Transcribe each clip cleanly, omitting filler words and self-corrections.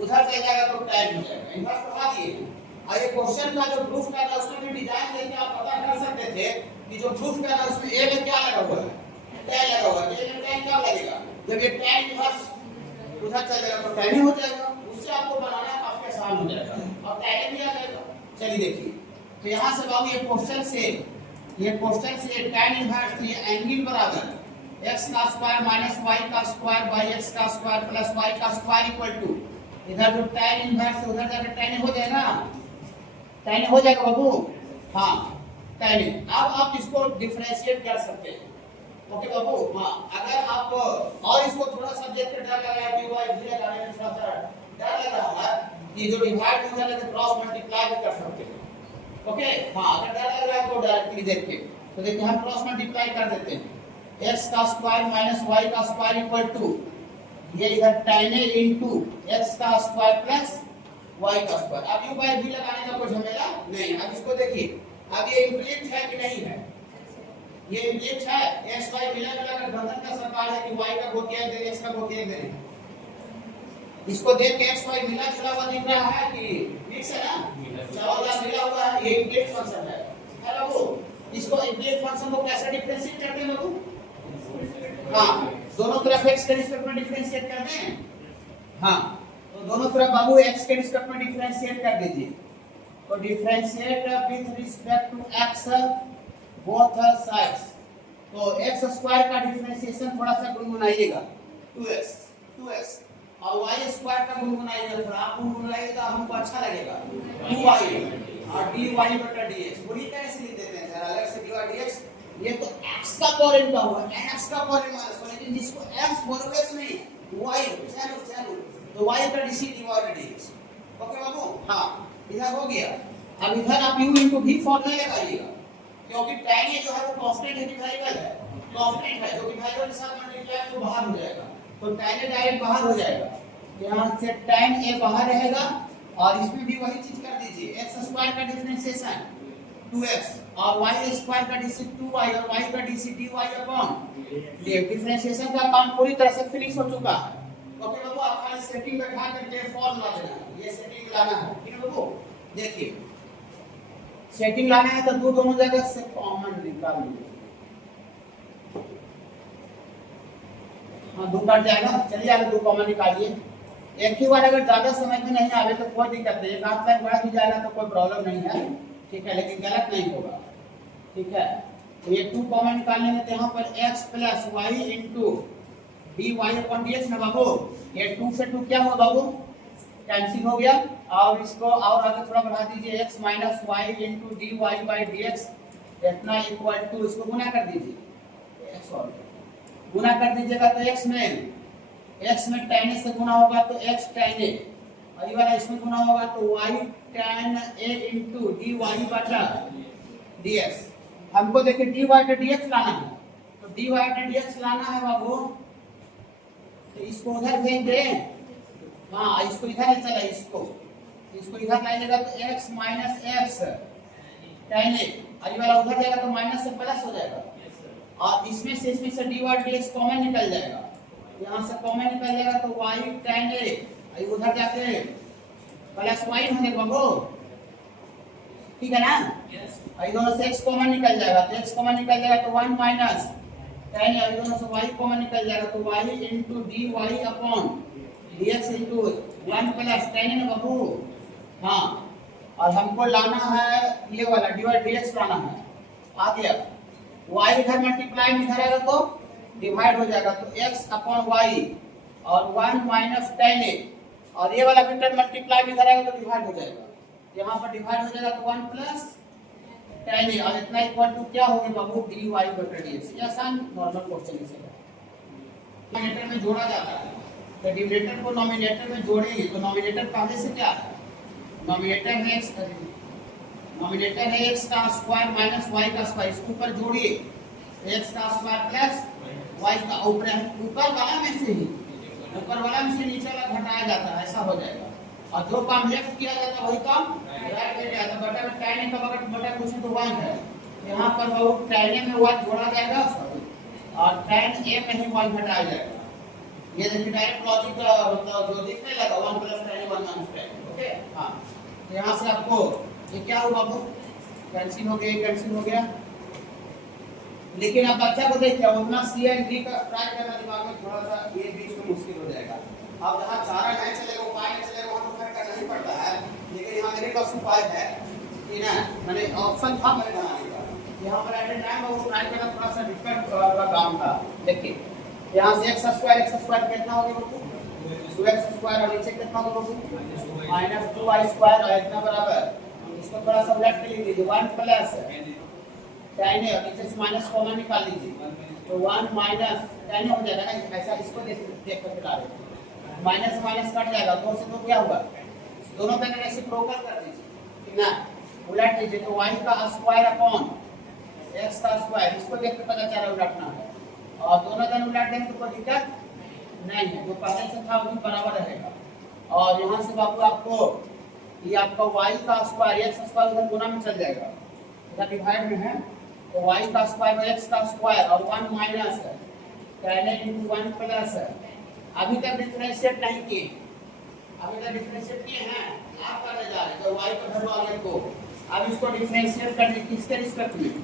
उधर चल जाएगा तो tan हो जाएगा। इन्वर्स बढ़ा दिए। और ये क्वेश्चन का जो प्रूफ करना है उसमें भी डिजाइन देके आप पता कर सकते थे कि जो प्रूफ करना है उसमें a में क्या लगा हुआ है, tan लगा हुआ है। a में tan क्या लगेगा, जब ये tan इन्वर्स उधर चल जाएगा तो tan ही हो जाएगा। उससे आपको बनाना काफी आसान हो जाएगा और tan भी आ जाएगा। चलिए देखिए, तो यहाँ से बाबू ये क्वेश्चन से tan इन्वर्स ये एंगल बराबर x का स्क्वायर माइनस y का स्क्वायर बाई x का स्क्वायर प्लस y का स्क्वायर इक्वल टू इधर जो tan इन्वर्स उधर जाकर tan हो जाएगा, tan हो जाएगा बाबू। हाँ tan। अब आप इसको डिफरेंशिएट कर सकते हैं। ओके बाबू। हाँ, अगर आप और इसको थोड़ा सा देख कर डर लग रहा है, dy भी लगाने में थोड़ा सा डर लग रहा है, ये जो डिवाइड हो जाएगा तो क्रॉस मल्टीप्लाई भी कर सकते हैं। ओके। हाँ, अगर डर लग रहा है तो डायरेक्टली देख के तो देखिए हम क्रॉस मल्टीप्लाई कर देते हैं। x का स्क्वायर माइनस y का स्क्वायर इक्वल टू ये इधर tan a इनटू x का स्क्वायर प्लस y का स्क्वायर। अब u बाय v लगाने का कोई झमेला नहीं। अब इसको देखिए, अब ये इंप्लीट है कि नहीं है, ये इंप्लीट है। x y मिला कर बंधन का सरकार है कि y का गोतिया दे x का गोतिया दे। इसको देख के x y मिला जुला हुआ दिख रहा है कि मिक्स है ना, चावल मिला हुआ है, ये इंप्लीट फंक्शन है बाबू। इसको इंप्लीट फंक्शन को कैसे डिफरेंशिएट करते हैं बाबू? हाँ, दोनों तरफ x के रिस्पेक्ट में डिफरेंशिएट कर दें। हाँ, तो दोनों तरफ बाबू x के रिस्पेक्ट में डिफरेंशिएट कर दीजिए। तो differentiate with respect to x both sides. तो x स्क्वायर का डिफरेंशिएशन थोड़ा सा गुनगुनाइएगा 2x और y स्क्वायर का गुनगुनाइएगा थोड़ा। आप गुनगुनाइएगा तो हमको अच्छा लगेगा 2y और dy बटा dx। पूरी तरह से लिख देते हैं जरा अलग से dy dx। ये तो x का पावर इनका हुआ, x का पावर माइनस, लेकिन जिसको x बराबर नहीं y चलो तो y का डी dy dx। ओके बाबू। हाँ, इधर हो गया। अब इधर आप u into v फॉर्मूला लगाइएगा, क्योंकि tan ये जो है वो कांस्टेंट है, वेरिएबल है, कांस्टेंट है जो कि वेरिएबल के साथ मल्टीप्लाई तो बाहर हो जाएगा। तो tan a डायरेक्ट बाहर हो जाएगा, यहां से tan a बाहर रहेगा और इसमें भी वही चीज कर दीजिए। x स्क्वायर का डिफरेंशिएशन 2x और y स्क्वायर का dc 2y और y का dc dy अपॉन ये डिफरेंशिएशन का काम पूरी तरह से फिनिश हो चुका है। ओके बाबू, आप खाली सेटिंग बैठा करके फॉर्मूला देना है, ये सेटिंग लाना है। ठीक है बाबू, देखिए सेटिंग लाना है तो दोनों जगह से कॉमन निकाल लीजिए। हाँ, दो कट जाएगा, चलिए आगे दो कॉमन निकालिए। एक ही बार अगर ज्यादा समझ में नहीं आवे तो कोई दिक्कत नहीं, एक हाथ में बढ़ भी जाएगा तो कोई प्रॉब्लम नहीं है। ठीक है, लेकिन गलत नहीं होगा। ठीक है, तो ये 2 कॉमन निकालने में यहाँ पर x plus y into d y upon d x ना बाबू। ये 2 से 2 क्या हुआ बाबू, कैंसिल हो गया। और इसको और आगे थोड़ा बढ़ा दीजिए, x minus y into d y by d x इतना इक्वल टू, इसको गुना कर दीजिए, गुना कर दीजिएगा तो x में tan a से गुना होगा तो x tan a, और ये वाला इसमें गुना होगा तो y tan a into dy बटा dx। हमको देखिए dy का dx लाना है, तो dy का dx लाना है बाबू, तो इसको उधर भेज दें। हाँ, इसको इधर ले चला, इसको इधर लाइएगा तो x minus x tan a, और ये वाला उधर जाएगा तो माइनस से प्लस हो जाएगा। और इसमें से dy dx कॉमन निकल जाएगा, यहाँ से कॉमन निकल जाएगा तो y tan a उधर जाके प्लस y हो जाएगा बाबू। ठीक है ना, और दोनों से x कॉमन निकल जाएगा तो x कॉमन निकल जाएगा तो 1 माइनस tan a, दोनों से y कॉमन निकल जाएगा तो y into dy upon dx into 1 plus tan a ना बाबू। हाँ, और हमको लाना है ये वाला dy dx लाना है। आ गया, y इधर मल्टीप्लाई इधर आएगा तो डिवाइड हो जाएगा तो x अपॉन y और 1 माइनस tan a, और ये वाला भी टर्म मल्टीप्लाई इधर आएगा तो डिवाइड हो जाएगा, यहाँ पर डिवाइड हो जाएगा तो 1 प्लस tan a, और इतना इक्वल टू क्या होगा बाबू, dy बटा dx। ये आसान नॉर्मल क्वेश्चन है। डिनोमिनेटर में जोड़ा जाता है, तो डिनोमिनेटर को नॉमिनेटर में जोड़ेंगे तो नॉमिनेटर पहले से क्या है, नॉमिनेटर है x का स्क्वायर माइनस y का स्क्वायर, इसके ऊपर जोड़िए x का स्क्वायर प्लस y का, ऊपर वाला में से नीचे वाला घटाया जाता है, ऐसा हो जाएगा। और जो काम लेफ्ट किया जाता है वही काम राइट किया जाता है। बटा में tan a का बटा कुछ तो 1 है, यहाँ पर वो tan a में 1 जोड़ा जाएगा और tan a में ही 1 घटाया जाएगा। ये देखिए डायरेक्ट लॉजिक का मतलब जो दिखने लगा 1 प्लस tan a हाँ, तो यहाँ से आपको ये क्या हुआ बाबू, कैंसिल हो गया, कैंसिल हो गया। लेकिन अब बच्चा को देखिए उतना सी एंड डी का ट्राई करना दिमाग में थोड़ा सा ये बीच में मुश्किल हो जाएगा। अब जहाँ चारा नहीं चलेगा, उपाय नहीं चलेगा, वहाँ तो फर्क करना ही पड़ता है। लेकिन यहाँ मेरे पास उपाय है कि ना, मैंने ऑप्शन था मेरे बनाने का, यहाँ पर एट ए टाइम वो ट्राई करना थोड़ा सा डिफिकल्ट का काम था। देखिए यहाँ से एक्स स्क्वायर कितना हो गया बाबू, 2x स्क्वायर, और नीचे कितना होगा बाबू, -2y स्क्वायर, और इतना बराबर इसको थोड़ा सा उलट के लिख लीजिए, 1 प्लस tan है, नीचे से माइनस कॉमन निकाल लीजिए, तो 1 माइनस tan हो जाएगा ना, ऐसा इसको देख कर ला रहे हैं, माइनस माइनस कट जाएगा, 2 से 2 क्या होगा, दोनों का रेसिप्रोकल कर दीजिए, ठीक ना, उलट लीजिए, तो y का स्क्वायर अपॉन x का स्क्वायर, इसको देख के पता चला उलटना है, और दोनों का उलट देंगे तो कोई दिक्कत नहीं है, जो पहले से था वही बराबर रहेगा। और यहाँ से बाबू आपको ये आपका y का स्क्वायर, x स्क्वायर उधर गुना में चल जाएगा, इधर डिवाइड में है, तो y का स्क्वायर और x का स्क्वायर, और 1 माइनस है, पहले इनटू 1 प्लस है। अभी तक डिफरेंशिएट नहीं किए, अभी तक डिफरेंशिएट किए हैं, आप करने जा रहे हैं, तो y का वैल्यू आ गया तो अब इसको डिफरेंशिएट कर दीजिए, किसके रिस्पेक्ट में,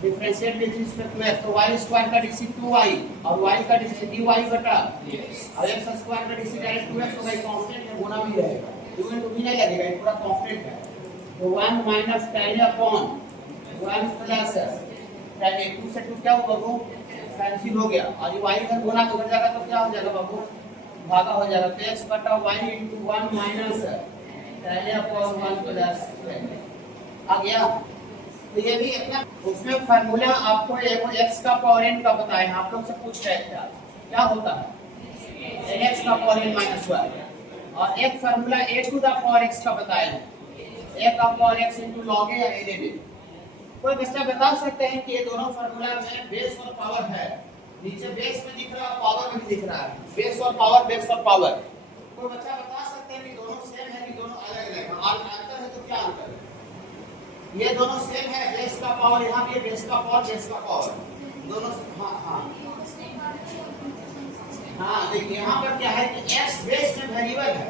differentiate with respect to x, तो y स्क्वायर का डिसी 2y, और y का डिसी dy बटा, और x स्क्वायर का डिसी डायरेक्ट 2x होगा, कांस्टेंट है, गुना भी रहेगा, 2 into भी नहीं लगेगा, ये पूरा कांस्टेंट है, तो 1 minus tan upon 1 plus tan 2 से 2 क्या होगा बाबू, कैंसिल हो गया, और ये y इधर गुना तो हो जाएगा, तो क्या हो जाएगा बाबू, भागा हो जाएगा, तो x बटा y into 1 minus tan upon 1 plus आ गया। तो ये भी अपना उसमें फार्मूला आपको एगो x का पावर n का बताए, आप लोग से पूछ रहे थे क्या होता है, x का पावर n माइनस 1, और एक formula a to the power x का बताए, a का power x into log a या a ले। कोई बच्चा बता सकते हैं कि ये दोनों फार्मूला में बेस और पावर है, नीचे बेस में दिख रहा है, पावर में दिख रहा है, बेस और पावर, बेस और पावर, कोई बच्चा बता सकते हैं कि दोनों सेम है कि दोनों अलग अलग है, और अंतर है तो क्या अंतर है, ये दोनों सेम है, बेस का पावर यहाँ भी बेस का पावर, बेस का पावर दोनों, हाँ देखिए यहाँ पर क्या है कि x बेस में वेरिएबल है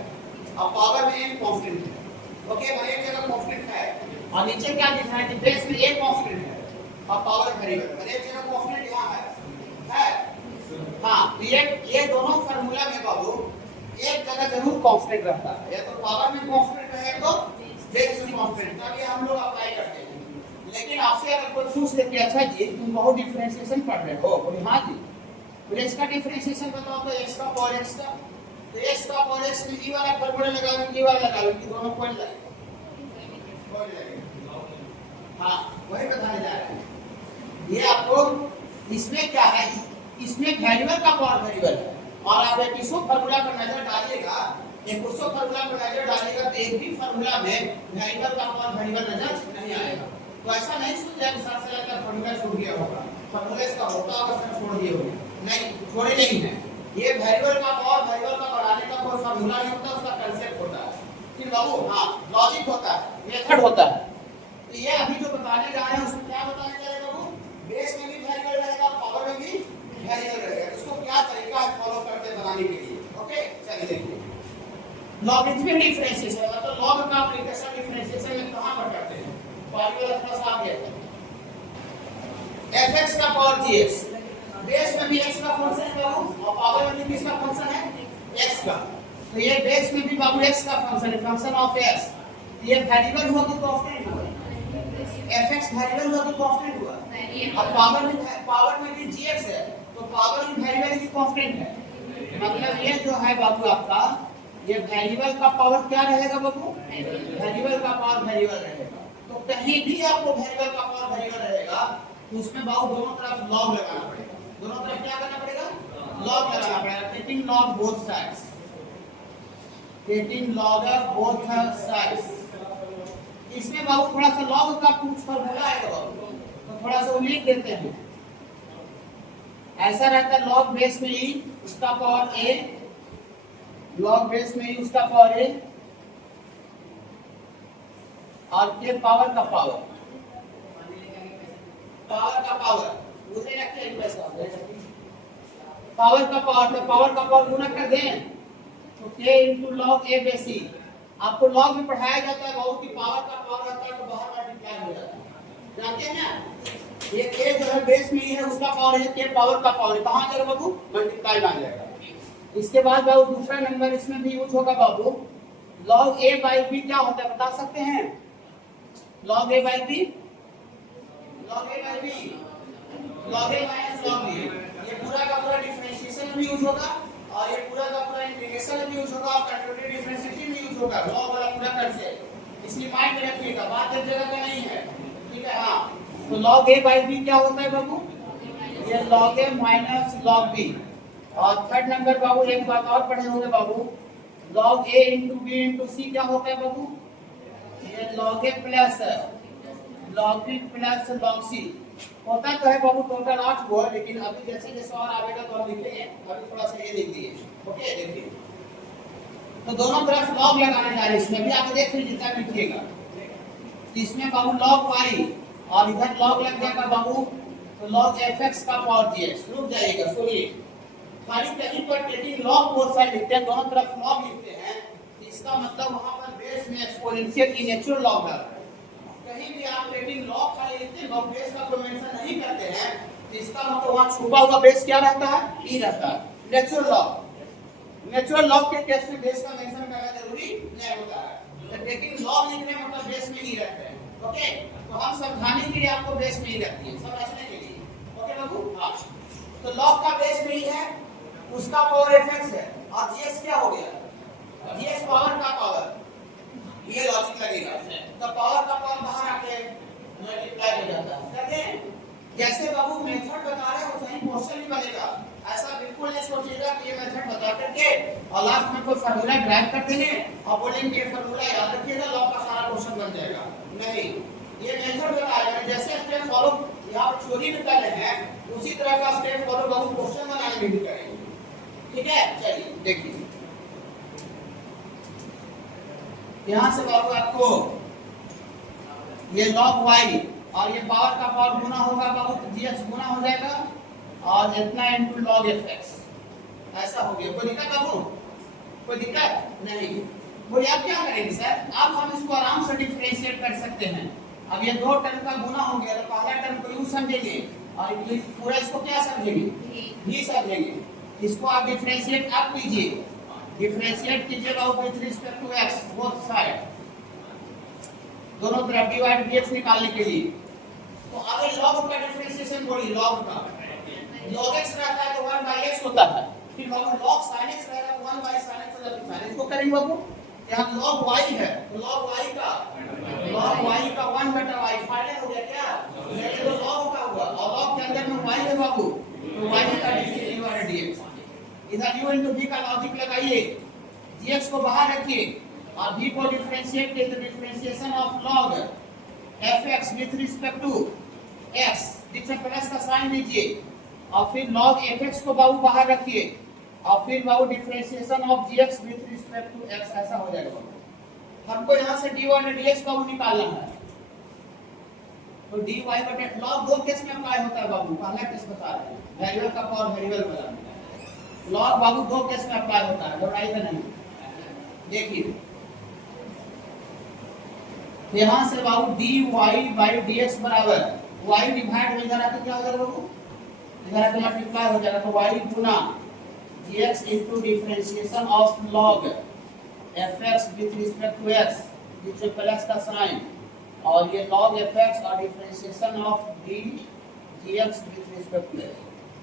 और पावर में n कांस्टेंट है, ओके, और एक जगह कांस्टेंट है, और नीचे क्या दिख रहा है कि बेस में a कांस्टेंट है और पावर वेरिएबल, और एक जगह कांस्टेंट यहाँ है, हाँ, ये दोनों फार्मूला में बाबू एक जगह जरूर कांस्टेंट रहता है, या तो पावर में कांस्टेंट है तो बेस में कांस्टेंट, तब ये हम लोग अप्लाई करते हैं। लेकिन आपसे अगर कोई पूछ ले कि अच्छा जी तुम बहुत डिफरेंशिएशन पढ़ रहे हो, बोले हाँ जी, बोले इसका डिफरेंशिएशन बताओ, तो x का पावर x का, तो x का पावर x में ई वाला फार्मूला लगाओ, ई वाला लगाओ, कि दोनों कोई लगेगा, हाँ वही बताने जा रहे हैं। ये आपको इसमें क्या है, इसमें वेरिएबल का पावर वेरिएबल है, और आप एक इसको फार्मूला पर नजर डालिएगा, एक उसको फार्मूला पर नजर डालिएगा, तो एक भी फार्मूला में वेरिएबल का पावर वेरिएबल नजर नहीं आएगा। तो ऐसा नहीं सोचिए कि सर से लगता फार्मूला छूट गया होगा, फार्मूला इसका होता होगा सर छोड़ दिए होंगे, नहीं, छोड़े नहीं है, ये वेरिएबल का पावर वेरिएबल का बढ़ाने का कोई फार्मूला नहीं होता, उसका कांसेप्ट होता है, फिर बाबू हाँ लॉजिक होता है, मेथड होता है। तो ये अभी जो बताने जा रहे हैं उसमें क्या बताने जा रहे हैं बाबू, बेस में भी वेरिएबल रहेगा, पावर में भी वेरिएबल रहेगा, इसको क्या तरीका है फॉलो करते हैं बनाने के लिए, ओके, चलिए देखिए। लॉगरिथमिक डिफरेंशिएशन मतलब लॉग का एप्लीकेशन डिफरेंशिएशन में कहां पर करते हैं, पावर प्लस आ गया, fx का पावर gx, बेस में भी x का फंक्शन है बाबू, और पावर में भी किसका फंक्शन है, x का, तो ये बेस में भी बाबू x का फंक्शन है, फंक्शन ऑफ x, ये वेरिएबल हुआ कि कांस्टेंट हुआ, fx वेरिएबल हुआ कि कांस्टेंट हुआ, और पावर में भी gx है, तो पावर में वेरिएबल की कांस्टेंट है, मतलब ये जो है बाबू आपका ये वेरिएबल का पावर क्या रहेगा बाबू, वेरिएबल का पावर वेरिएबल रहेगा, तो कहीं भी आपको वेरिएबल का पावर वेरिएबल रहेगा तो उसमें बाबू दोनों तरफ लॉग लगाना पड़ेगा, दोनों तरफ क्या करना पड़ेगा, लॉग लगाना पड़ेगा, taking log both sides, taking log both sides. इसमें बाबू थोड़ा सा लॉग का कुछ फार्मूला है बाबू, तो थोड़ा सा लिख देते हैं, ऐसा रहता है लॉग बेस में ही उसका पावर a, लॉग बेस में ही उसका पावर a, और के पावर का पावर, पावर का पावर उसे रखिए पावर का पावर, तो पावर का पावर गुना कर दें तो k into log a बेसी, आपको लॉग में पढ़ाया जाता है बहुत की पावर का पावर आता है तो बाहर मल्टीप्लाई हो जाता है, जानते हैं ना। ये के जो है बेस में ही है, उसका पावर है, के पावर का पावर कहाँ जाएगा बाबू, मल्टीप्लाई में आ जाएगा। इसके बाद बाबू दूसरा नंबर इसमें भी यूज होगा बाबू, लॉग ए बाई बी क्या होता है बता सकते हैं, log a by b, log a by b, log a minus log b, ये पूरा का पूरा डिफरेंशिएशन में यूज होगा और ये पूरा का पूरा इंटीग्रेशन में यूज होगा और कंट्रोलेड डिफरेंशिएशन में यूज होगा, लॉग वाला पूरा कंसेप्ट, इसलिए माइंड में रखिएगा, बात एक जगह का नहीं है, ठीक है। हाँ, तो log a बाई बी क्या होता है बाबू, ये log a minus log b। और थर्ड नंबर बाबू एक बात और पढ़े होंगे बाबू, log a into B into C क्या होता है बाबू, ये log a plus log b plus log c होता तो है बाबू, टोटल 8 हुआ, लेकिन अभी जैसे जैसे और आएगा तो हम लिखेंगे, अभी थोड़ा सा ये लिख दिए, ओके। देखिए तो दोनों तरफ log लगाने जा रहे हैं, इसमें भी आगे देख लीजिए जितना लिखिएगा, इसमें बाबू log y और इधर log लग जाएगा बाबू, तो log fx का पावर dx, रुक जाइएगा सुनिए, खाली कहीं पर टेकिंग log बोथ साइड लिखते हैं, दोनों तरफ log लिखते हैं, इसका मतलब वहां पर बेस में एक्सपोनेंशियल की नेचुरल log लग रहा है। कहीं भी आप टेकिंग log खाली लिखते हैं, log बेस का कोई मेंशन नहीं करते हैं, तो इसका मतलब वहां छुपा हुआ बेस क्या रहता है, e रहता है, नेचुरल log। नेचुरल log के केस में बेस का मेंशन करना जरूरी नहीं होता है, तो टेकिंग log लिखने में मतलब बेस में ही रहते हैं, ओके। तो हम समझाने के लिए आपको बेस में ही रखती है, समझने के लिए, ओके बाबू। हाँ, तो log का बेस में ही है, उसका पावर fx है और gs क्या हो गया, gs पावर का पावर, ये लॉजिक लगेगा, तो पावर का पावर बाहर आके मल्टीप्लाई हो जाता है, कहते हैं जैसे बाबू मेथड बता रहे हो सही क्वेश्चन भी बनेगा, ऐसा बिल्कुल नहीं सोचिएगा कि ये मेथड बता करके और लास्ट में कोई फार्मूला ड्राइव कर देंगे और बोलेंगे ये फार्मूला याद रखिएगा लॉग का सारा क्वेश्चन बन जाएगा, नहीं, ये मेथड बताएगा, जैसे स्टेप फॉलो यहाँ पर थ्योरी में कर रहे हैं उसी तरह का स्टेप फॉलो बाबू क्वेश्चन बनाने में भी करेंगे, ठीक है। चलिए देखिए, यहाँ से बाबू आपको ये log y और ये पावर का पावर गुना होगा बाबू, तो gs गुना हो जाएगा और इतना इनटू log fx, ऐसा हो गया। कोई दिक्कत बाबू, कोई दिक्कत नहीं। बोलिए आप क्या करेंगे सर, अब हम इसको आराम से डिफरेंशिएट कर सकते हैं, अब ये दो टर्म का गुना हो गया तो पहला टर्म को यू समझेंगे और पूरा इसको क्या समझेंगे, भी समझेंगे, इसको आप डिफरेंशिएट आप कीजिए, डिफरेंशिएट कीजिएगा with respect to x both side, दोनों तरफ डिवाइड dx निकालने के लिए। तो अगर log का डिफरेंशिएशन बोलिए, log का log x रहता है तो 1/x होता है, फिर बाबू log sin x रहेगा 1/sin x हो जाता है, sin x को करेंगे बाबू, यहाँ log y है तो log y का 1/y फाइनल हो गया क्या, ये तो log का हुआ और log के अंदर में y है बाबू, तो y का डिवाइड dx, इधर u into v का लॉजिक लगाइए, dx को बाहर रखिए और v को डिफरेंशिएट किए तो differentiation of log fx with respect to x, जिसमें प्लस का साइन दीजिए और फिर log fx को बाबू बाहर रखिए और फिर बाबू differentiation of gx with respect to x, ऐसा हो जाएगा। हमको यहाँ से dy और dx बाबू निकालना है, तो dy बटे log दो केस में अप्लाई होता है बाबू, पहला केस बता रहे हैं वेरिएबल का पावर वेरिएबल वाला, log बाबू दो केस में अप्लाई होता है, घबराइएगा नहीं। देखिए यहाँ से बाबू dy बाई dx बराबर y डिवाइड में इधर आके क्या हो जाएगा बाबू, इधर आके मल्टीप्लाई हो जाएगा, तो y गुना dx into differentiation of log fx with respect to x, जिसमें प्लस का साइन और ये log fx और differentiation of dx with respect to x।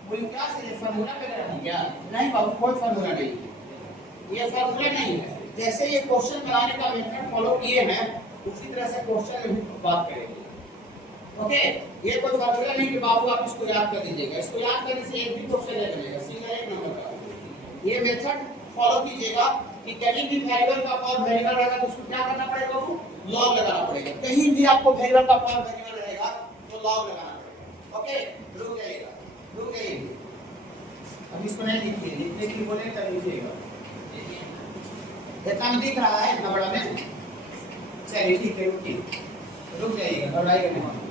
बोलिए क्या से फार्मूला वगैरह है क्या, नहीं बाबू कोई फार्मूला नहीं, ये फार्मूला नहीं है, जैसे ये क्वेश्चन बनाने का मेथड फॉलो किए हैं उसी तरह से क्वेश्चन में भी बात करेंगे, ओके। ये कोई फार्मूला नहीं कि बाबू आप इसको याद कर लीजिएगा, इसको याद करने से एक भी क्वेश्चन नहीं बनेगा, सिंगल एक नंबर का। ये मेथड फॉलो कीजिएगा कि कहीं भी वेरिएबल का पावर वेरिएबल रहेगा तो उसको क्या करना पड़ेगा बाबू, लॉग लगाना पड़ेगा, कहीं भी आपको वेरिएबल का पावर वेरिएबल रहेगा तो लॉग लगाना पड़ेगा, ओके। रुक जाइए, अब इसको नहीं लिखिए, लिखने के लिए बोले तब लिखिएगा, इतना में दिख रहा है इतना बड़ा में, चलिए ठीक है, रुक जाइएगा, घबराइएगा नहीं।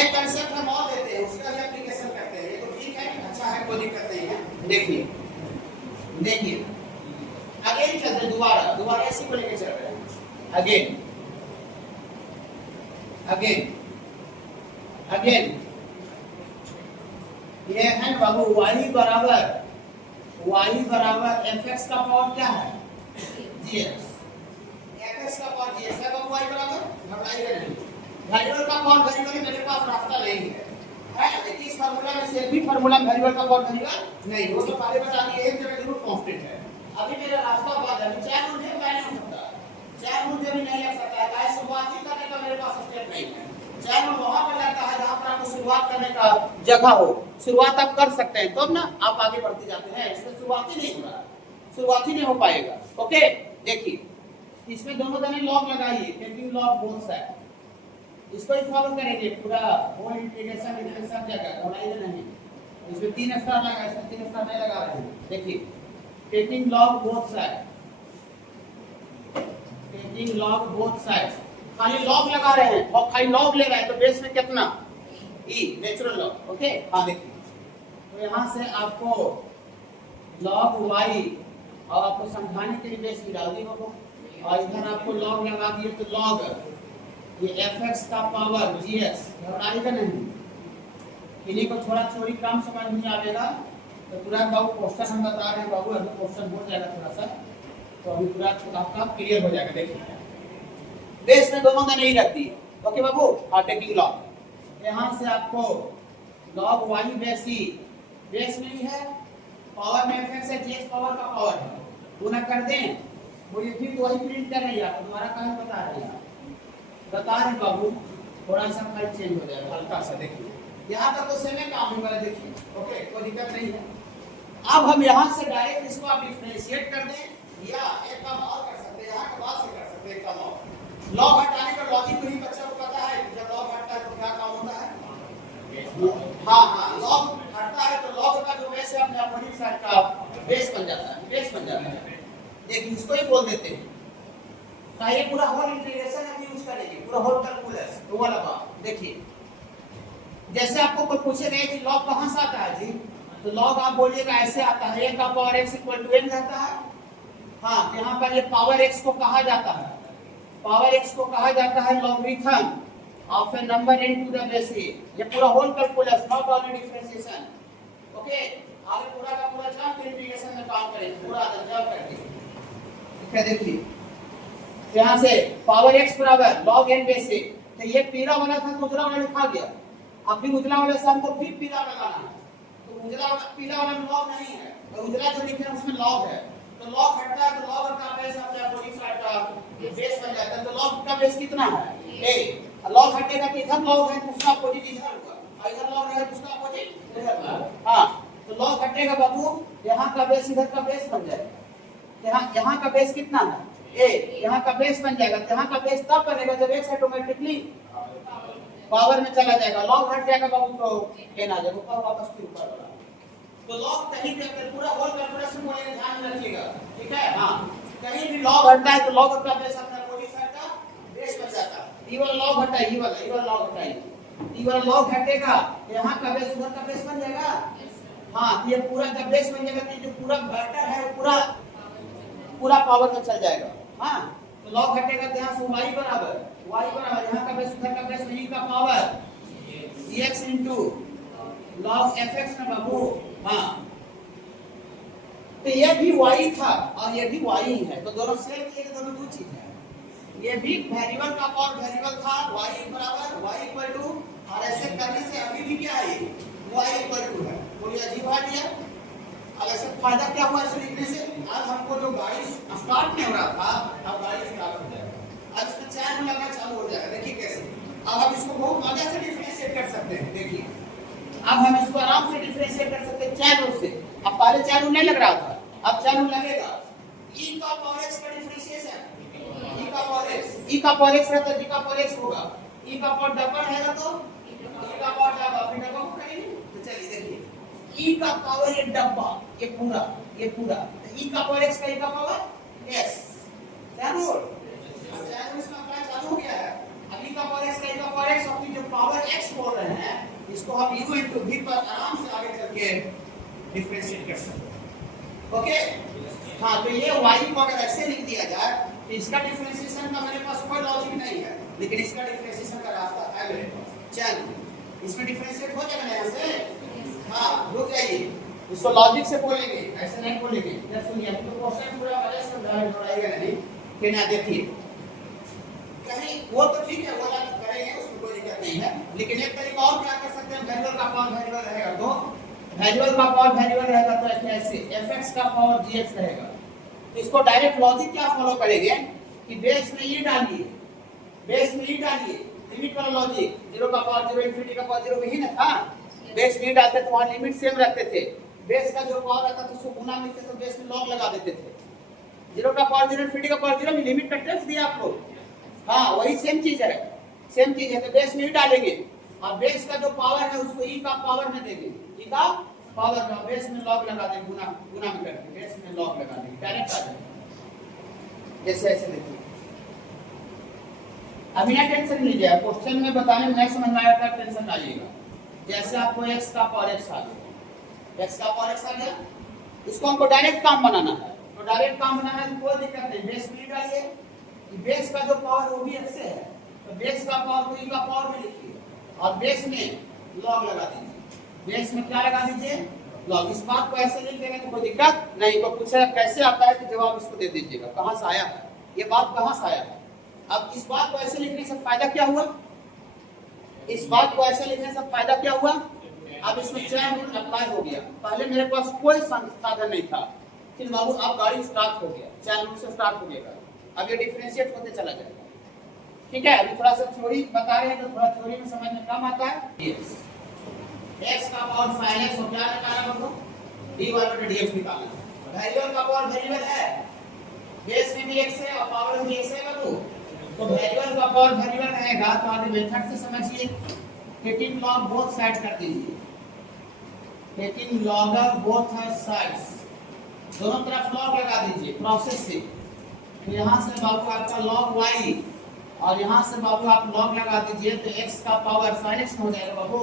एक कंसेप्ट हम और लेते हैं, उसका भी एप्लीकेशन करते हैं, ये तो ठीक है, अच्छा है, कोई दिक्कत नहीं है। देखिए आगे ही चलते, दोबारा इसी को लेके चल रहे हैं। अगेन ये है बाबू y बराबर fx का पावर क्या है, gx। fx का पावर gx है बाबू, y बराबर घबराइएगा नहीं, वेरिएबल का पावर वेरिएबल मेरे पास रास्ता नहीं है, इस फार्मूला में से भी फार्मूला वेरिएबल का पावर वेरिएबल नहीं, वो तो पहले बता दिए, एक जगह जरूर कांस्टेंट है। अभी मेरा रास्ता बाद है, चार रूल है मैं नहीं सकता, चार रूल भी नहीं लग सकता है, गाइस शुरुआत ही करने का मेरे पास स्टेप नहीं है। चार रूल वहां पर लगता है जहां पर आपको शुरुआत करने का जगह हो, शुरुआत आप कर सकते हैं तब ना आप आगे बढ़ते जाते हैं, इसमें शुरुआत ही नहीं हो रहा, शुरुआत ही नहीं हो पाएगा। ओके देखिए इसमें दोनों जने लॉग लगाइए, टेकिंग लॉग बोथ साइड, इसको ही फॉलो करेंगे पूरा होल इंटीग्रेशन सब जगह घबराइए नहीं। इसमें 3 स्टार लगा, इसमें 3 स्टार नहीं लगा रहे हैं। देखिए taking log both side, taking log both side, खाली लॉग लगा रहे हैं और खाली लॉग ले रहे हैं तो बेस में कितना e नेचुरल लॉग। ओके हाँ देखिए तो यहाँ से आपको लॉग y और आपको समझाने के लिए बेस की डाल दी होगा, और इधर आपको लॉग लगा दिए तो लॉग ये fx का पावर gx घबराइएगा नहीं, इन्हीं को थोड़ा थोड़ी काम समझ नहीं आएगा तो पूरा बाबू क्वेश्चन हम बता रहे हैं बाबू, अभी क्वेश्चन हो जाएगा थोड़ा सा तो अभी पूरा आपका क्लियर हो जाएगा। देखिए बेस में दोनों का नहीं रखती है। ओके बाबू हाँ टेकिंग लॉग, यहाँ से आपको लॉग y बेस ही बेस में ही है, पावर में fx है, gx पावर का पावर है, गुना कर दें वो ये फिर वही प्रिंट कर रही है, आप दोबारा कहीं बता रहे हैं बाबू, थोड़ा सा फाइल चेंज हो जाएगा हल्का सा। देखिए यहाँ तक तो सेम काम ही वाला, देखिए ओके कोई दिक्कत नहीं है। अब हम यहाँ से डायरेक्ट इसको आप डिफरेंशिएट कर दें या एक काम और कर सकते हैं, यहाँ के बाद से कर सकते हैं एक काम और, लॉग हटाने का लॉजिक भी बच्चा को पता है, जब लॉग हटता है तो क्या काम होता है, हाँ लॉग हटता है तो लॉग का जो बेस है अपने अपोजिट साइड का बेस बन जाता है, देखिए इसको ही बोल देते हैं। तो ये पूरा होल इंटीग्रेशन हम यूज करेंगे, पूरा होल कैलकुलस वो वाला बात। देखिए जैसे आपको कोई पूछेगा कि लॉग कहाँ से आता है जी, तो लॉग आप बोलिएगा ऐसे आता है, a का power x equal to n रहता है। हाँ यहाँ पर ये पावर x को कहा जाता है, पावर x को कहा जाता है logarithm of a number into the base a, ये पूरा whole calculus not only differentiation. Okay आगे पूरा का पूरा जान इंटीग्रेशन में काम करें, पूरा जब करके ठीक है। देखिए यहाँ से पावर x बराबर log n बेस a, तो ये पीला वाला था तो उजला वाला लिखा गया, अब भी उजला वाले से हमको फिर पीला लगाना है, तो उजला पीला वाला में लॉग नहीं है तो उजला जो लिखे हैं उसमें लॉग है, तो लॉग हटता है तो लॉग का बेस अपने अपोजिट साइड का बेस बन जाता है, तो लॉग का बेस कितना है a, लॉग हटेगा तो इधर लॉग है तो उसका अपोजिट इधर होगा, और इधर लॉग है तो उसका अपोजिट इधर होगा। हाँ तो लॉग हटेगा बाबू, यहाँ का बेस इधर का बेस बन जाएगा, यहाँ का बेस कितना है a, यहाँ का बेस बन जाएगा, यहाँ का बेस तब बनेगा जब x ऑटोमेटिकली पावर में चला जाएगा, लॉग हट जाएगा बाबू तो n आ जाएगा ऊपर वापस फिर ऊपर वाला। तो लॉग कहीं भी अगर पूरा होल कैलकुलेशन को लेकर ध्यान में रखिएगा ठीक है। हाँ कहीं भी लॉग हटता है तो लॉग का बेस अपना पोजीशन का बेस बन जाता है, ये वाला लॉग हटा ये वाला लॉग हटाइए, ये वाला लॉग हटेगा यहाँ का बेस उधर का बेस बन जाएगा। हाँ ये पूरा का बेस बन जाएगा, तो जो पूरा वेक्टर है वो पूरा पावर में चल जाएगा। हाँ तो लॉग हटेगा तो यहाँ से y बराबर यहाँ का बेस उधर का बेस e का power x into log fx ना बाबू। हाँ तो ये भी y था और ये भी y ही है, तो दोनों सेम किए तो दोनों दो चीज है, ये भी वेरिएबल का पावर वेरिएबल था y बराबर y इक्वल टू, और ऐसे करने से अभी भी क्या है y इक्वल टू है, बोलिए अजीब बात है। अब ऐसे फायदा क्या हुआ ऐसे लिखने से, अब हमको जो गाड़ी स्टार्ट नहीं हो रहा था अब गाड़ी स्टार्ट हो जाएगा, अब इसमें चैन लगना चालू हो जाएगा। देखिए कैसे, अब हम इसको बहुत मजा से डिफरेंशिएट कर सकते हैं। देखिए अब हम इसको आराम से डिफरेंशिएट कर सकते हैं चैनल से, अब पहले चैनल नहीं लग रहा था अब चैनल लगेगा। e का पावर x का डिफरेंशिएशन e का पावर x रहता है, d का पावर x होगा, e का पावर डबल है तो e का पावर डबल फिर डबल करेंगे। तो चलिए देखिए e का पावर ये डब्बा ये पूरा e का पावर x का e का पावर s चैनल इसमें अपना चालू हो गया है। अब e का पावर x का e का पावर x अपनी जो पावर x बोल रहे हैं इसको हम u into v पर आराम से आगे चल के डिफरेंशिएट कर सकते हैं। ओके हाँ, तो ये y को अगर ऐसे लिख दिया जाए तो इसका डिफरेंशिएशन का मेरे पास कोई लॉजिक नहीं है, लेकिन इसका डिफरेंशिएशन का रास्ता है मेरे पास। चल इसमें डिफरेंशिएट हो जाएगा ना यहाँ से। हाँ, रुक जाइए, इसको लॉजिक से बोलेंगे, ऐसे नहीं बोलेंगे। जब सुनिए तो क्वेश्चन पूरा मजे से समझाएगा नहीं कि ना। देखिए कहीं वो तो ठीक है, वो वाला करेंगे, उसमें कोई दिक्कत नहीं है, लेकिन एक तरीका और क्या कर सकते हैं, वेरिएबल का पावर वेरिएबल रहेगा तो वेरिएबल का पावर वेरिएबल रहेगा तो ऐसे fx का पावर gx रहेगा। इसको डायरेक्ट लॉजिक क्या फॉलो करेंगे कि बेस में ये डालिए, बेस में ये डालिए, लिमिट वाला लॉजिक, 0 का पावर 0 इंफिनिटी का पावर 0 वही ना था। बेस में डालते तो वहां लिमिट सेम रखते थे, बेस का जो पावर आता था उसको गुना में तो बेस में लॉग लगा देते थे। 0 का पावर 0 इंफिनिटी का पावर 0 में लिमिट का टेस्ट दिया आप लोग। हाँ, वही सेम चीज है, सेम चीज है। तो बेस में ही डालेंगे और बेस का जो पावर है उसको ई का पावर में देंगे, ई का पावर का बेस में लॉग लगा देंगे, गुना में करके बेस में लॉग लगा देंगे, डायरेक्ट आ जाएगा। जैसे ऐसे देखिए, अभी ना टेंशन लीजिए, क्वेश्चन में बताने में नहीं समझ में आया था टेंशन ना लीजिएगा। जैसे आपको x का पावर x आ गया, x का पावर x आ गया, इसको हमको डायरेक्ट काम बनाना है। तो डायरेक्ट काम बनाना है तो कोई दिक्कत नहीं, बेस में डालिए, बेस का जो पावर वो भी x से है, तो बेस का पावर को e का पावर में लिखिए और बेस में लॉग लगा दीजिए। बेस में क्या लगा दीजिए, लॉग। इस बात को ऐसे लिख देंगे तो कोई दिक्कत नहीं। तो पूछा कैसे आता है तो जवाब इसको दे दीजिएगा, कहां से आया है, ये बात कहां से आया है। अब इस बात को ऐसे लिखने से फायदा क्या हुआ, इस बात को ऐसे लिखने से फायदा क्या हुआ, अब इसमें चैन रूल अप्लाई हो गया। पहले मेरे पास कोई संसाधन नहीं था, फिर बाबू अब गाड़ी स्टार्ट हो गया, चैन रूल से स्टार्ट हो गया, अब ये डिफरेंशिएट होते चला जाएगा। ठीक है, अभी थोड़ा सा थ्योरी बता रहे हैं तो थोड़ा थ्योरी में समझ में कम आता है। x का पावर sin x और क्या निकालना बाबू, dy/dx निकालना। वेरिएबल का पावर वेरिएबल है, बेस में भी x है और पावर में भी x है बाबू, तो वेरिएबल का पावर वेरिएबल रहेगा। तो आगे मेथड से समझिए, टेकिंग लॉग बोथ साइड्स कर दीजिए, टेकिंग लॉग बोथ साइड्स, दोनों तरफ लॉग लगा दीजिए प्रोसेस से। तो यहाँ से बाबू आपका लॉग y और यहाँ से बाबू आप लॉग लगा दीजिए तो x का पावर sin x हो जाएगा बाबू।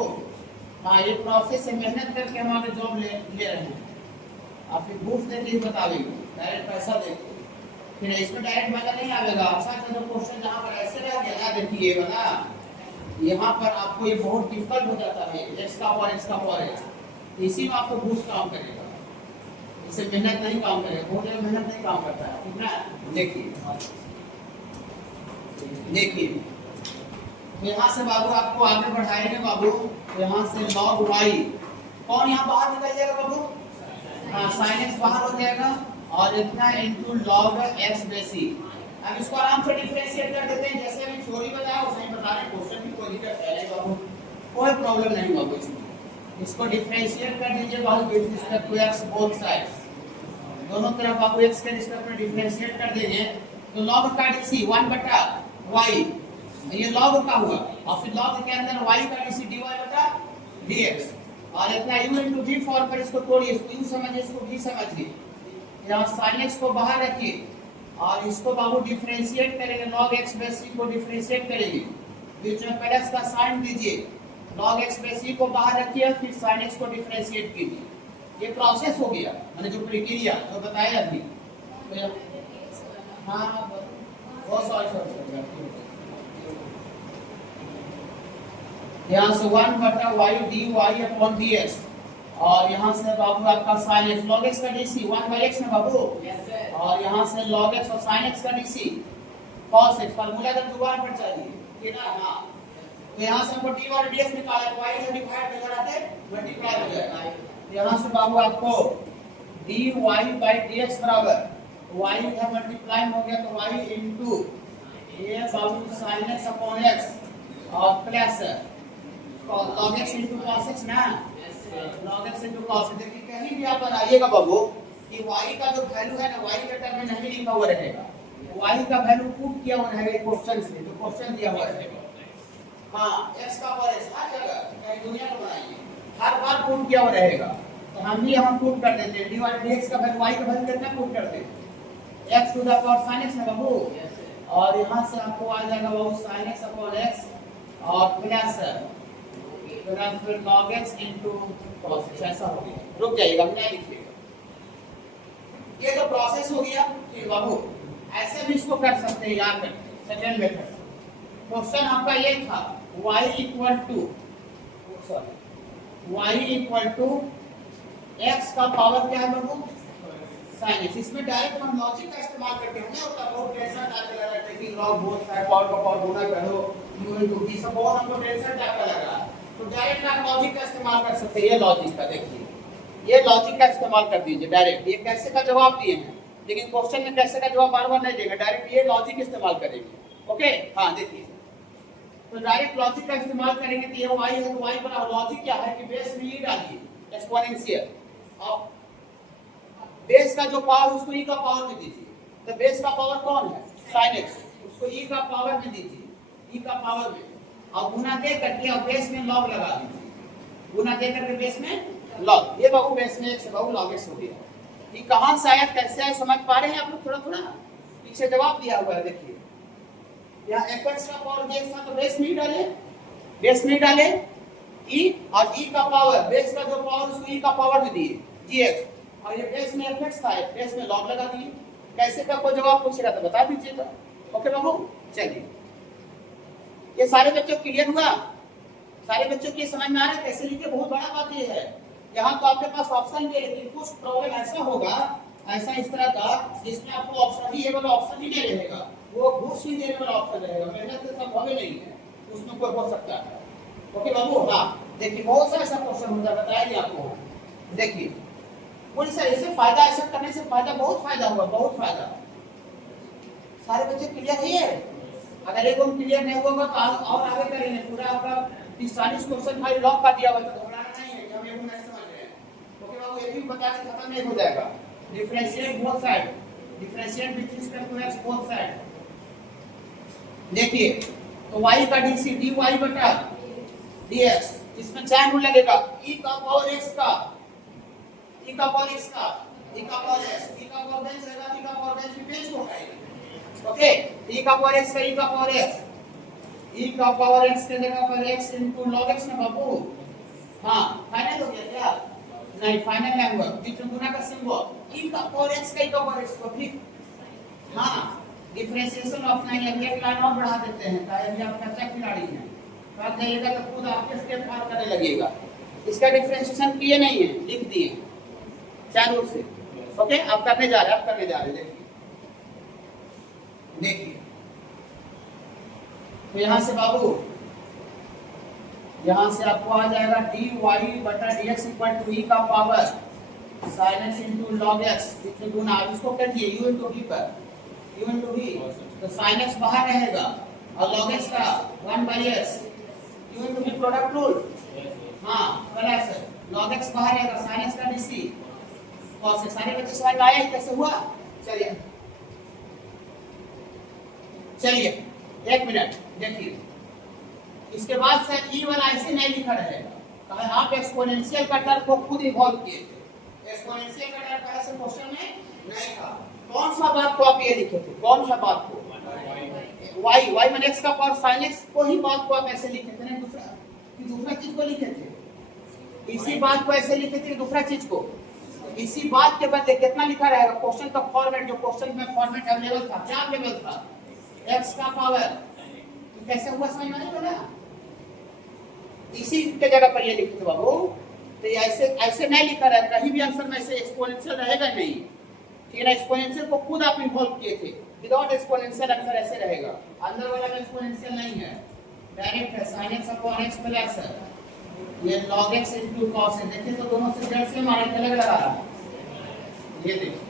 हाँ, ये प्रोसेस से मेहनत करके हम आगे जॉब ले रहे हैं, आप फिर बुक्स देके ही बतावेंगे, डायरेक्ट पैसा देके फिर इसमें डायरेक्ट मजा नहीं आएगा। अच्छा जो क्वेश्चन जहाँ पर ऐसे रह गया ना, देखिए वाला यहाँ पर आपको ये बहुत डिफिकल्ट हो जाता है, x का पावर है, इसी में आपको बूस्ट काम करेगा, इससे मेहनत नहीं काम करेगा, बहुत ज्यादा मेहनत नहीं काम करता है। ठीक ना, देखिए देखिए यहाँ से बाबू आपको आगे बढ़ाएंगे बाबू, यहाँ से log y, कौन यहाँ बाहर निकल जाएगा बाबू, हाँ sin x बाहर हो जाएगा और इतना इनटू log x बेसी। अब इसको आराम से डिफरेंशिएट कर देते हैं, जैसे अभी थ्योरी बताया वैसे ही बता रहे हैं, क्वेश्चन भी कोई दिक्कत है नहीं बाबू, कोई प्रॉब्लम नहीं बाबू इसमें। इसको डिफरेंशिएट कर दीजिए बाबू with respect to x both sides, दोनों तरफ बाबू x के रिस्पेक्ट में डिफरेंशिएट कर दीजिए। तो log का dc 1/y, ये log का हुआ और फिर log के अंदर y का dc dy/dx और इतना u into v फॉर्म पर इसको तोड़िए, इसको u समझिए, इसको v समझिए। यहाँ sin x को बाहर रखिए और इसको बाबू डिफरेंशिएट करेंगे, log x बेस c को डिफरेंशिएट करेंगे, बीच में प्लस का साइन दीजिए, log x बेस c को बाहर रखिए फिर sin x को डिफरेंशिएट कीजिए। ये प्रोसेस हो गया, मैंने जो प्रक्रिया जो बताया अभी। हाँ बहुत सॉरी, यहाँ से 1/y dy/dx और यहाँ से बाबू आपका sin x, log x का dc 1/x में बाबू, और यहाँ से log x और sin x का dc cos x, फार्मूला जब दोबारा पर चाहिए ठीक है ना। हाँ, तो यहाँ से हमको dy/dx निकाला, तो y से डिवाइड में कराते मल्टीप्लाई हो जाएगा। यहाँ से बाबू आपको dy/dx बराबर y इधर मल्टीप्लाई हो गया तो y इनटू ये बाबू sin x/x और plus log x into cos x ना, log x into cos x। देखिए कहीं भी आप बनाइएगा बाबू कि y का जो वैल्यू है ना, y के टर्म में नहीं लिखा हुआ रहेगा, y का वैल्यू पुट किया हुआ रहेगा क्वेश्चन से, तो क्वेश्चन दिया हुआ रहेगा। हाँ, x का पावर x हर जगह कहीं दुनिया में बनाइए, हर बार पुट किया हुआ रहेगा। तो हम भी यहाँ पुट कर देते हैं, dy/dx का वैल्यू y का वैल्यू कितना पुट करते हैं, x to the power sin x है बाबू, और यहाँ से आपको आ जाएगा बाबू sin x/x और प्लस फिर log x into cos x, ऐसा हो गया। रुक जाइएगा, नहीं लिखिएगा। ये तो प्रोसेस हो गया कि बाबू ऐसे भी इसको कर सकते हैं, याद रखिए सेकंड मेथड। क्वेश्चन आपका ये था y इक्वल टू x का पावर क्या है बाबू, sin x। इसमें डायरेक्ट हम लॉजिक का इस्तेमाल करके हमें होता बहुत टेंशन टाइप का लगा कि log बोथ साइड पावर का पावर गुना करो u into v, सब बहुत हमको टेंशन टाइप का लगा। तो डायरेक्ट आप लॉजिक का इस्तेमाल कर सकते हैं। ये लॉजिक का देखिए, ये लॉजिक का इस्तेमाल कर दीजिए डायरेक्ट। ये कैसे का जवाब दिए हैं, लेकिन क्वेश्चन में कैसे का जवाब बार बार नहीं देगा, डायरेक्ट ये लॉजिक इस्तेमाल करेंगे। ओके हाँ देखिए, तो डायरेक्ट लॉजिक का इस्तेमाल करेंगे। तो ये y है तो y बराबर लॉजिक क्या है कि बेस में e डालिए एक्सपोनेंशियल, और बेस का जो पावर उसको e का पावर में दीजिए। तो बेस का पावर कौन है, sin x, उसको e का पावर में दीजिए, e का पावर में, और गुना दे करके और बेस में log लगा दीजिए, गुना दे करके बेस में log। ये बाबू बेस में x बाबू log x हो गया। ये कहां से आया कैसे आया समझ पा रहे हैं आप लोग, थोड़ा थोड़ा पीछे जवाब दिया हुआ है देखिए। यहाँ fx का पावर बेस था तो बेस में ही डाले, बेस में ही डाले e, और e का पावर बेस का जो पावर उसको e का पावर में दिए gx, और ये बेस में fx था बेस में log लगा दिए। कैसे का कोई जवाब पूछेगा तो बता दीजिएगा। ओके बाबू चलिए, ये सारे बच्चों क्लियर हुआ, सारे बच्चों की समझ में आ रहा है कैसे लिखे। बहुत बड़ा बात ये है, यहाँ तो आपके पास ऑप्शन है, लेकिन कुछ प्रॉब्लम ऐसा होगा ऐसा इस तरह का जिसमें आपको ऑप्शन ही, ये वाला ऑप्शन ही नहीं रहेगा, वो घूस ही देने वाला ऑप्शन रहेगा। मेहनत से संभव ही नहीं है, उसमें कोई हो सकता है। ओके बाबू हाँ देखिए, बहुत सा ऐसा क्वेश्चन होता है, बताएंगे आपको। देखिए बोलिए सर इससे फायदा, ऐसा करने से फायदा, बहुत फायदा हुआ, बहुत फायदा। सारे बच्चे क्लियर है? अगर एक हम क्लियर नहीं होगा तो और आगे करेंगे। पूरा आपका 40 क्वेश्चन खाली लॉक कर दिया हुआ, तो घबराना नहीं है कि हम ये नहीं समझ रहे हैं। ओके बाबू ये भी बता के खत्म नहीं हो जाएगा। Differentiate both side, differentiate with respect to x both side. देखिए तो y का dc dy बटा dx, इसमें चैन रूल लगेगा, e का पावर x का, e का पावर x का, e का पावर x, e का पावर बेंच रहेगा, e का पावर बेंच भी बेंच होगा। ओके e का पावर x का, e का पावर x, e का पावर x के जगह पर x into log x ना बाबू। हाँ फाइनल हो गया क्या, नहीं फाइनल नहीं हुआ, बीच में गुना का सिंबल e का पावर x का, e का पावर x को ठीक। हाँ डिफरेंशिएशन ऑफ नहीं, अभी एक लाइन और बढ़ा देते हैं ताकि अभी आप कच्चा खिलाड़ी हैं, बात जाइएगा तो खुद आपके स्टेप पार करने लगेगा। इसका डिफरेंशिएशन किए नहीं है, लिख दिए चार रूप से। ओके आप करने जा रहे हैं, आप करने जा रहे हैं। देखिए तो यहाँ से बाबू, यहाँ से आपको आ जाएगा dy बटा dx इक्वल टू e का power sin x into log x, इसमें गुना, इसको कर दिए u into v पर, u into v, तो sin x बाहर रहेगा और log x का 1/s, u into v product rule, हाँ प्लस log x बाहर रहेगा, sin x का dc cos x। सारे बच्चे समझ में आया कैसे हुआ। चलिए चलिए एक मिनट देखिए, इसके बाद से e वाला ऐसे नहीं लिखा रहेगा, आप एक्सपोनेंशियल का टर्म को खुद इवॉल्व किए थे। एक्सपोनेंशियल का टर्म पहले से क्वेश्चन में नहीं था। कौन सा बात को आप ये लिखे थे, कौन सा बात को, y माने x का पावर sin x को ही बात को आप ऐसे लिखे थे ना, दूसरा चीज को लिखे थे, इसी बात को ऐसे लिखे थे दूसरा चीज को, इसी बात के बदले कितना लिखा रहेगा, क्वेश्चन का फॉर्मेट, जो क्वेश्चन में फॉर्मेट अवेलेबल था, क्या अवेलेबल था, x का पावर, तो कैसे हुआ समझ में आएगा ना, इसी के जगह पर ये लिखे थे बाबू। तो ऐसे ऐसे नहीं लिखा रहेगा, कहीं भी आंसर में ऐसे एक्सपोनेंशियल रहेगा नहीं, ठीक है ना। एक्सपोनेंशियल को खुद आप इन्वॉल्व किए थे, विदाउट एक्सपोनेंशियल आंसर ऐसे रहेगा, अंदर वाला में एक्सपोनेंशियल नहीं है, डायरेक्ट है sin x upon x plus ये log x into cos x। देखिए तो दोनों से जेड से हमारा अलग लगा रहा है, ये देखिए